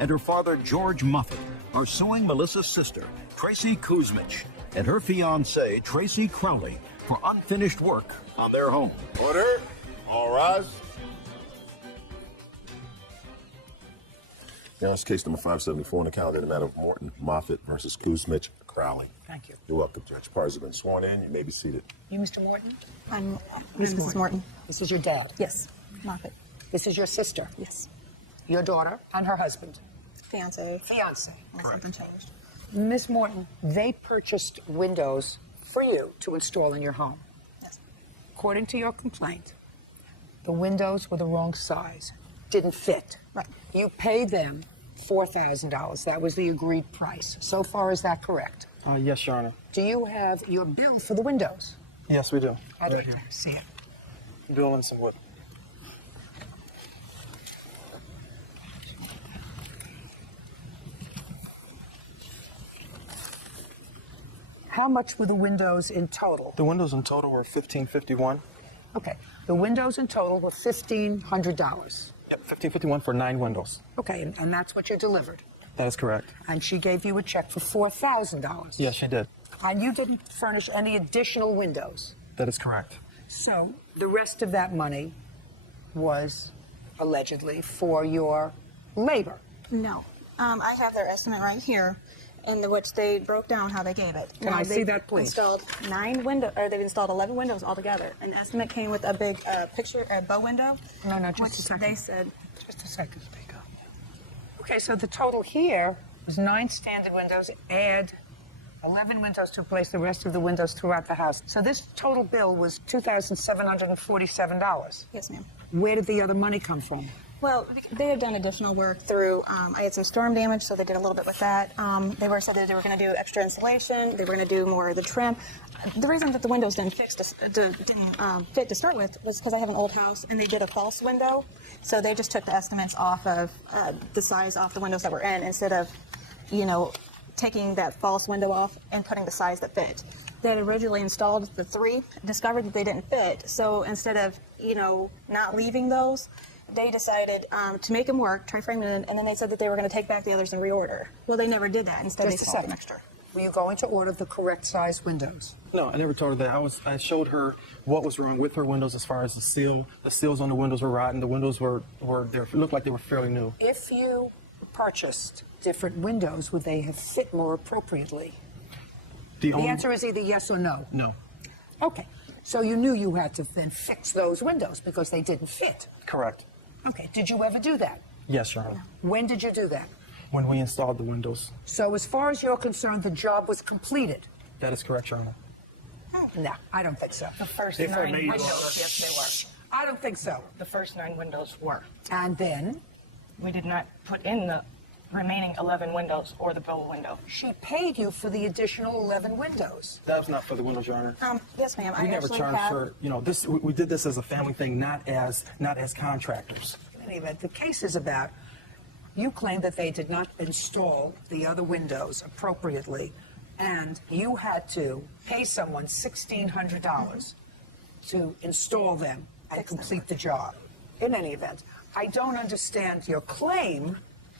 and her father, George Moffett, are suing Melissa's sister, Tracey Kuzmich, and her fiancé, Tracy Crowley, for unfinished work on their home. Order. All rise. Now it's case number 574 on the calendar, the matter of Morton, Moffett versus Kuzmich, Crowley. Thank you. You're welcome, Judge. Parties have been sworn in. You may be seated. You, Mr. Morton? I'm Mrs. Morton. This is your dad? Yes. Moffett. This is your sister? Yes. Your daughter and her husband? Fiance. Fiance. Unless something changed. Ms. Morton, they purchased windows for you to install in your home. Yes. According to your complaint, the windows were the wrong size, didn't fit. Right. You paid them $4,000. That was the agreed price. So far, is that correct? Yes, Your Honor. Do you have your bill for the windows? Yes, we do. I'd like to see it. Bill and some wood. How much were the windows in total? The windows in total were $1,551. Okay. The windows in total were $1,500. Yep, $1,551 for 9 windows. Okay, and that's what you delivered. That is correct. And she gave you a check for $4,000. Yes, she did. And you didn't furnish any additional windows. That is correct. So the rest of that money was allegedly for your labor. No. I have their estimate right here, in which they broke down how they gave it. Can I see that, please? Installed 9 windows, or they've installed 11 windows altogether. An estimate came with a big bow window. No, just which a second. They said. Just a second. Okay, so the total here was 9 standard windows, add 11 windows to replace the rest of the windows throughout the house. So this total bill was $2,747. Yes, ma'am. Where did the other money come from? Well, they had done additional work through, I had some storm damage, so they did a little bit with that. They said that they were going to do extra insulation. They were going to do more of the trim. The reason that the windows didn't fit to start with was because I have an old house, and they did a false window. So they just took the estimates off of the size off the windows that were in, instead of, taking that false window off and putting the size that fit. They had originally installed the 3, discovered that they didn't fit. So instead of, not leaving those, they decided to make them work, try framing it, and then they said that they were going to take back the others and reorder. Well, they never did that. Instead, they sold them extra. Were you going to order the correct size windows? No, I never told her that. I showed her what was wrong with her windows as far as the seal. The seals on the windows were rotten. The windows were looked like they were fairly new. If you purchased different windows, would they have fit more appropriately? The answer is either yes or no. No. Okay. So you knew you had to then fix those windows because they didn't fit. Correct. Okay. Did you ever do that? Yes, Your Honor. When did you do that? When we installed the windows. So as far as you're concerned, the job was completed? That is correct, Your Honor. No, I don't think so. The first If I 9 may- windows, yes, they were. I don't think so. The first 9 windows were. And then We did not put in the remaining 11 windows or the bill window. she paid you for the additional 11 windows. That was not for the windows, Your Honor. Yes, ma'am. We I never actually charged have. her. This. We did this as a family thing, not as contractors. In any event, the case is about you claim that they did not install the other windows appropriately, and you had to pay someone $1,600 to install them and complete the job. In any event, I don't understand your claim,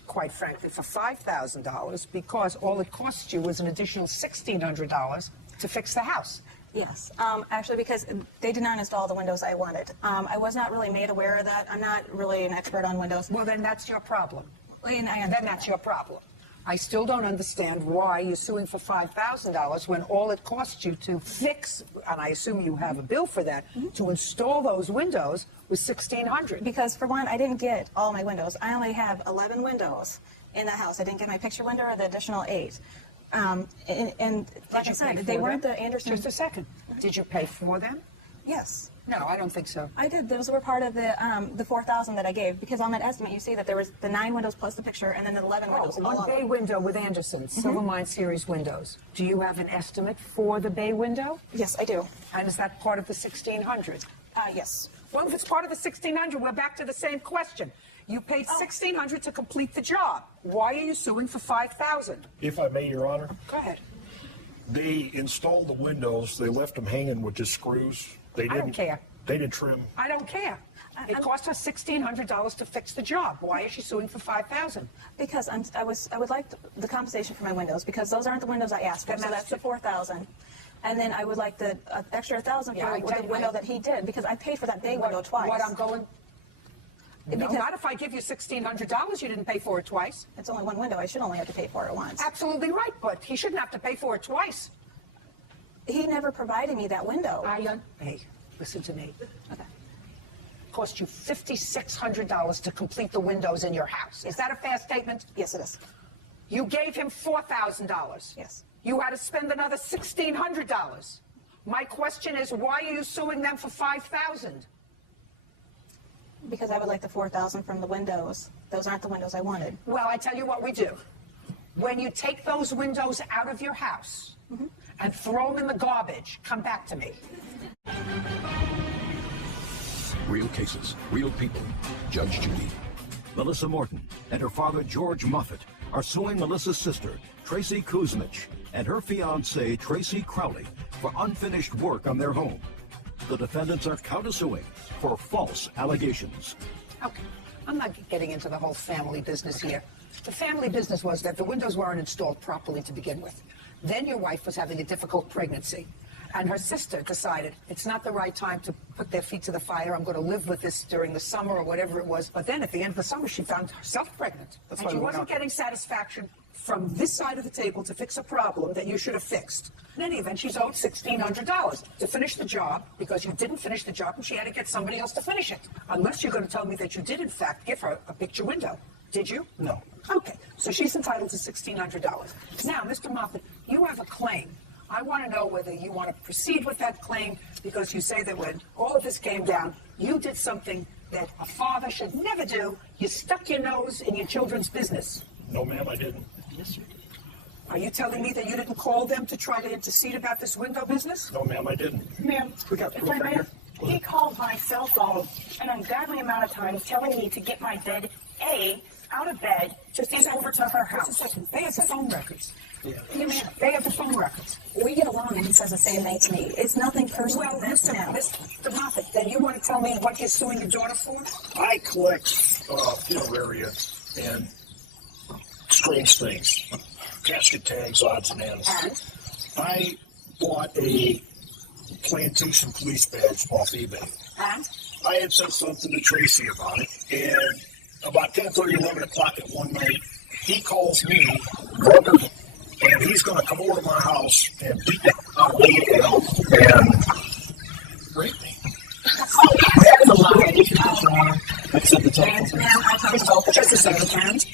quite frankly, for $5,000 because all it cost you was an additional $1,600 to fix the house. Yes, actually, because they did not install the windows I wanted. I was not really made aware of that. I'm not really an expert on windows. Well, then that's your problem. And Then that's your problem. I still don't understand why you're suing for $5,000 when all it cost you to fix, and I assume you have a bill for that, to install those windows was $1,600. Because for one, I didn't get all my windows. I only have 11 windows in the house. I didn't get my picture window or the additional 8. And like I said, they weren't the Anderson. Just a second. Did you pay for them? Yes. No, I don't think so. I did. Those were part of the $4,000 that I gave, because on that estimate you see that there was the 9 windows plus the picture, and then the 11 windows. One bay window with Anderson, Silvermine Series windows. Do you have an estimate for the bay window? Yes, I do. And is that part of the $1,600? Yes. Well, if it's part of the $1,600, we're back to the same question. You paid $1,600 to complete the job. Why are you suing for $5,000? If I may, Your Honor, Go ahead. they installed the windows. They left them hanging with just screws. They I don't care. They didn't trim. I don't care. It cost her $1,600 to fix the job. Why is she suing for $5,000? Because I would like the compensation for my windows, because those aren't the windows I asked for, so that's the $4,000. And then I would like the extra $1,000 for the window that he did, because I paid for that bay window twice. Not if I give you $1,600, you didn't pay for it twice. It's only one window. I should only have to pay for it once. Absolutely right, but he shouldn't have to pay for it twice. He never provided me that window. Hey, listen to me. Okay. Cost you $5,600 to complete the windows in your house. Is that a fair statement? Yes, it is. You gave him $4,000. Yes. You had to spend another $1,600. My question is, why are you suing them for $5,000? Because I would like the $4,000 from the windows. Those aren't the windows I wanted. Well, I tell you what we do. When you take those windows out of your house and throw them in the garbage, come back to me. Real cases, real people. Judge Judy. Melissa Morton and her father, George Moffett, are suing Melissa's sister, Tracey Kuzmich, and her fiancee, Tracy Crowley, for unfinished work on their home. The defendants are countersuing for false allegations. Okay, I'm not getting into the whole family business here. The family business was that the windows weren't installed properly to begin with. Then your wife was having a difficult pregnancy, and her sister decided it's not the right time to put their feet to the fire. I'm going to live with this during the summer or whatever it was. But then at the end of the summer, she found herself pregnant. And she wasn't getting satisfaction from this side of the table to fix a problem that you should have fixed. In any event, she's owed $1,600 to finish the job because you didn't finish the job and she had to get somebody else to finish it. Unless you're going to tell me that you did, in fact, give her a picture window. Did you? No. Okay, so she's entitled to $1,600. Now, Mr. Moffett, you have a claim. I want to know whether you want to proceed with that claim because you say that when all of this came down, you did something that a father should never do. You stuck your nose in your children's business. No, ma'am, I didn't. Yes, you did. Are you telling me that you didn't call them to try to intercede about this window business? No, ma'am, I didn't. Ma'am, if I may, he called my cell phone an ungodly amount of times telling me to get my bed out of bed to send over to her house. Just a second. They have the phone records. Yeah. They have the phone records. We get along and he says the same thing to me. It's nothing personal. Well, Mr. Moffett, then you want to tell me what you're suing your daughter for? I collect funeraria and strange things. Casket tags, odds and ends. And? I bought a plantation police badge off eBay. And? I had said something to Tracey about it, and about 10:30, 11 o'clock at one night, he calls me, brother, and he's going to come over to my house and beat the out of me and rape me. That was a lie. Accept the telephone. And I called just a second.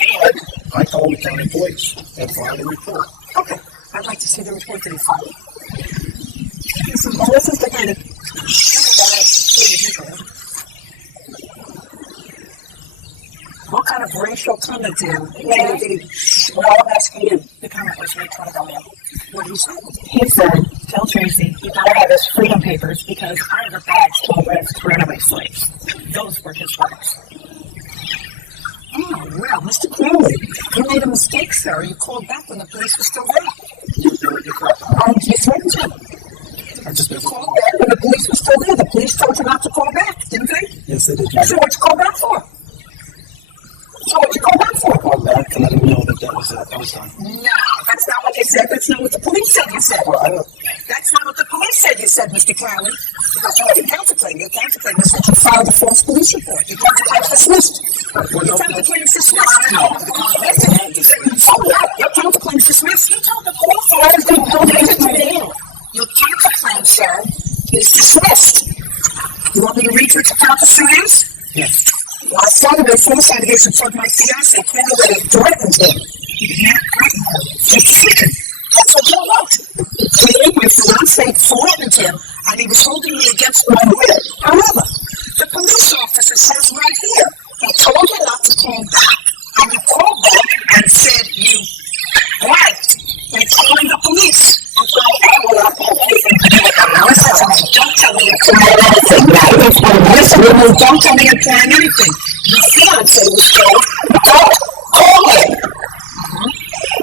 And I called the county police and filed a report. Okay. I'd like to see the report that he filed. Well, this is the kind of... What kind of racial comment did he? Well, I'm asking you. The comment was made 20 million. What did he say? He said, tell Tracey you gotta have his freedom papers because I have a badge to arrest runaway slaves. Those were his words. Oh, well, Mr. Crowley, you made a mistake, sir. You called back when the police were still there. You're correct. You threatened him. I just been Called back when the police were still there. The police told you not to call back, didn't they? Yes, they did. So what'd you call back for? So what'd you call back for? I called back and let him know that that was done. No, that's not what you said. That's not what the police said you said. Well, That's not what the police said you said, Mr. Crowley. That's not your counterclaim. Your counterclaim is that you filed a false police report. Your counterclaim's dismissed. Your counterclaim's dismissed. Oh, yeah, your counterclaim's dismissed. You told the police that I was going to hold it. Your counterclaim, sir, is dismissed. You want me to read what your countersuit is? yes. I started with false allegations toward my fiancé, claiming that he threatened him. Just a second. That's what you wrote. Claiming my fiancé threatened him, and he was holding me against my will. However, the police officer says right here, I told you not to call back, and you called back and said you bragged by calling the police. And so I will not have anything to do with it. Now listen to me. Don't tell me you're planning anything. Listen to me. Don't tell me you're planning anything. Your fiancé was told, don't call him.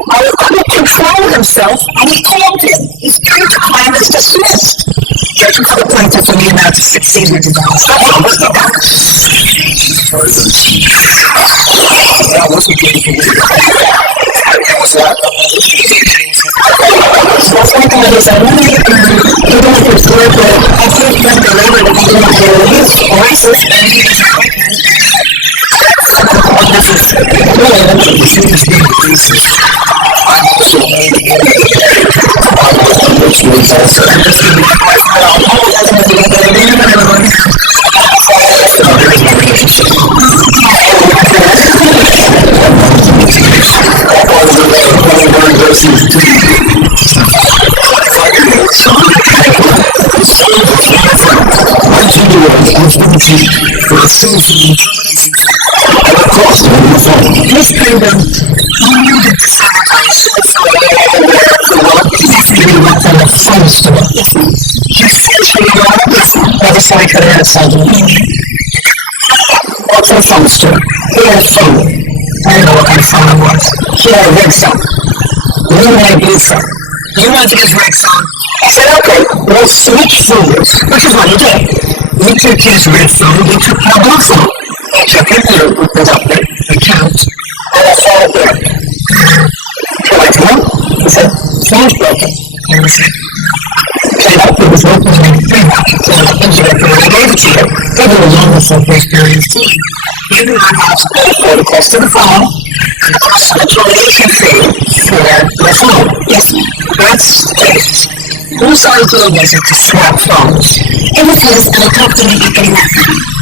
I was able to control himself, and he called him. His counterclaim is dismissed. Judge for the plaintiff in the amount of $1,600. That was a beautiful video. What's that? So frankly, he said, even if it's worth it, I think that the labor that you want to use racist and he is I'm also holding it. Which means also I'm just going to be Miss Pringle, you knew that the sabotage was going everywhere the world has to be left on the phone store. You sent me on this. Never saw I could have outside the meeting. What's the phone store? He had a phone. I don't know what kind of phone it was. He had a red phone. You had a blue phone. You wanted his red phone. I said, okay, we'll switch phones, which is what he did. We took his red phone, we took my blue phone. I took it there, opened up the account, and I saw it there. So I come up, he said, phone's broken. And I said, played up, it was open, and so I looked into it, and when I gave it to you, gave you a wonderful experience too. You do not have to pay for the cost of the phone, and also the termination fee for the phone. Yes, that's the case. Whose idea was it to swap phones? It was his, and I talked to him after that.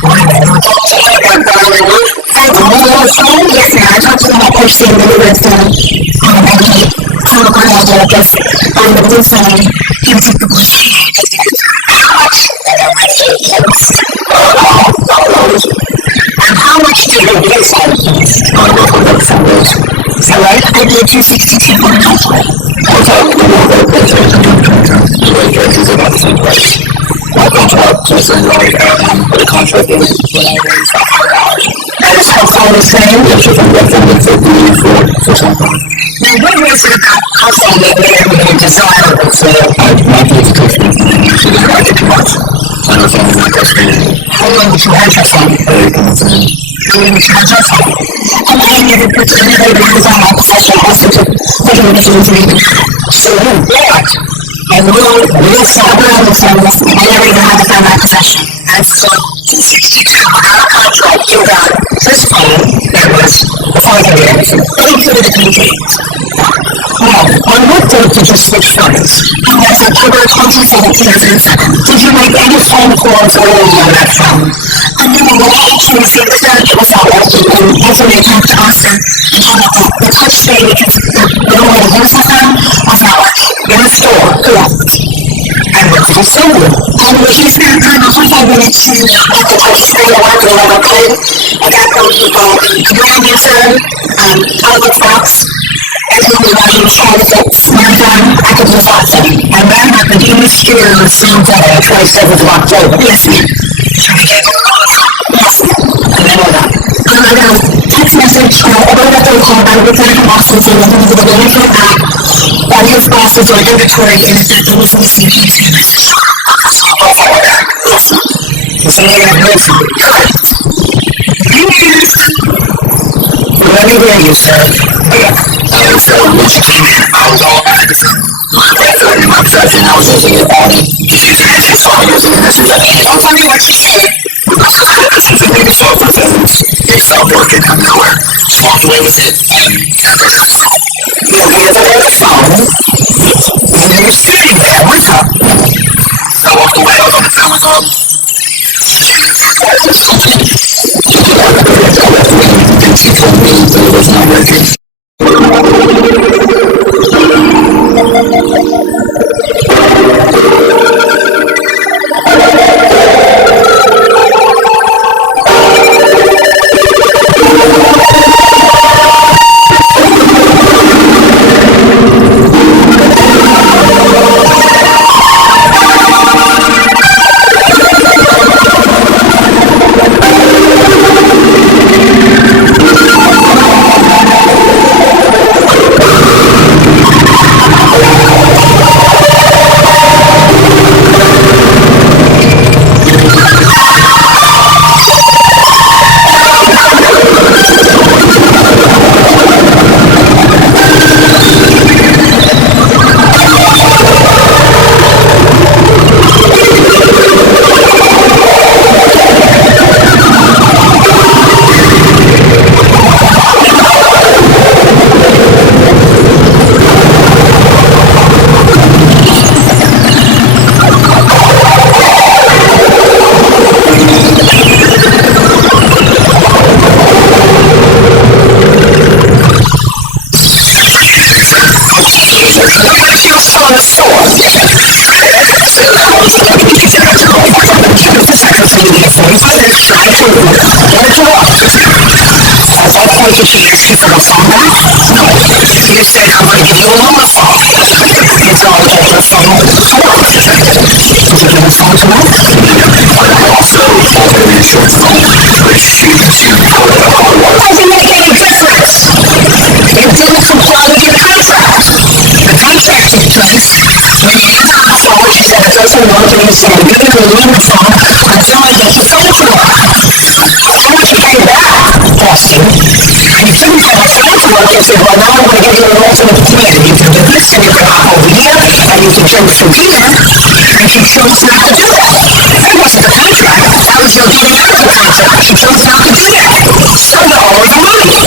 Why did I talk to him about borrowing one? Phone? Yes, ma'am. I talked to him about purchasing the new red phone. And he told me I had this on the blue phone. He was like the blue phone. How much? And I went to and how much did you get inside of this? I don't know what the phone was. Is that right? I paid $262 for the contract. I thought we were about to pay $222. The rate is about the same price. My contract was $200 but the contract is $500. That is how far the same? Yes, if I'm going for something. Now, what was it about how far that made everything desirable for you? My kids took me. She didn't like it too much. I know something like that. How long did you have your phone? How long did you have your phone? And I never put anybody hands on my possession also to put in the phone to me. So you bought and you saw around the phones and I never even had the phone in my possession. And so 262 out of contract, you got this phone that was the phone that did everything. They included the communications. Now, on what date did you switch phones? That's October 27, 2007. Did you make any phone calls early on that phone? No, when I actually received the phone, it was all working. And that's when I talked to Austin and told him that the touch screen, because the way to use the phone was not working. In the store, correct. And what did he say to you? He spent 45 minutes to get the touch screen to work and never could. At that point, he called a brand new phone, out of its box. And told me that he was trying to get smartphone, I could use that phone. And that happened in the store on the same day, 27th of October. Yes, ma'am. So he gave him another phone? Yes, ma'am. And then what happened? I got a text message, I wrote a phone call, I replied to Austin saying that he was going to get from that, that his bosses were inventory and that they was listening to his message. So you both over there? Yes, ma'am. So you have no phone? Correct. Let me hear you, sir. So when she came in, I was all back from my phone in my possession. I was using it all. She saw me using it and she was like, hey, don't tell me what you said. I said, you made a phone for phones. It stopped working out of nowhere. She walked away with it and never got the phone. You gave away the phone and you were sitting there. What's up? I walked away. I was on the phone call. She told me that it was not working. did she ask you for her phone back? No. You said, I'm going to give you a lower phone. You thought I gave her phone to her. Did you give her phone to her? I also told her you should phone, but she told her how it was. Doesn't make any difference. You didn't comply with your contract. The contract took place when you gave her the phone. She said it doesn't work, and you said I'm giving her a lower phone until I get the phone from her. And when she came back, Austin, you couldn't get the phone to work and said, well, now I'm going to give you an alternate plan. You can do this, and you can hop over here, and you can drink from here, and she chose not to do that. That wasn't the contract. That was your getting out of the contract. She chose not to do that. So you owe her the money.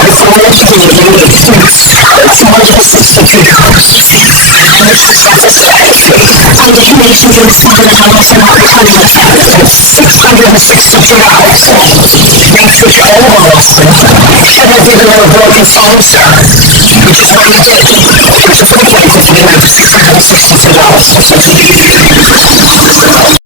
The phone that she gave you includes $262. And the contract is on the condition you respond to Helpless and not returning the $662. That's what you owe her, Austin. Should have given her a broken phone, sir. Which is what you did. Which is what you did. You gave her $662.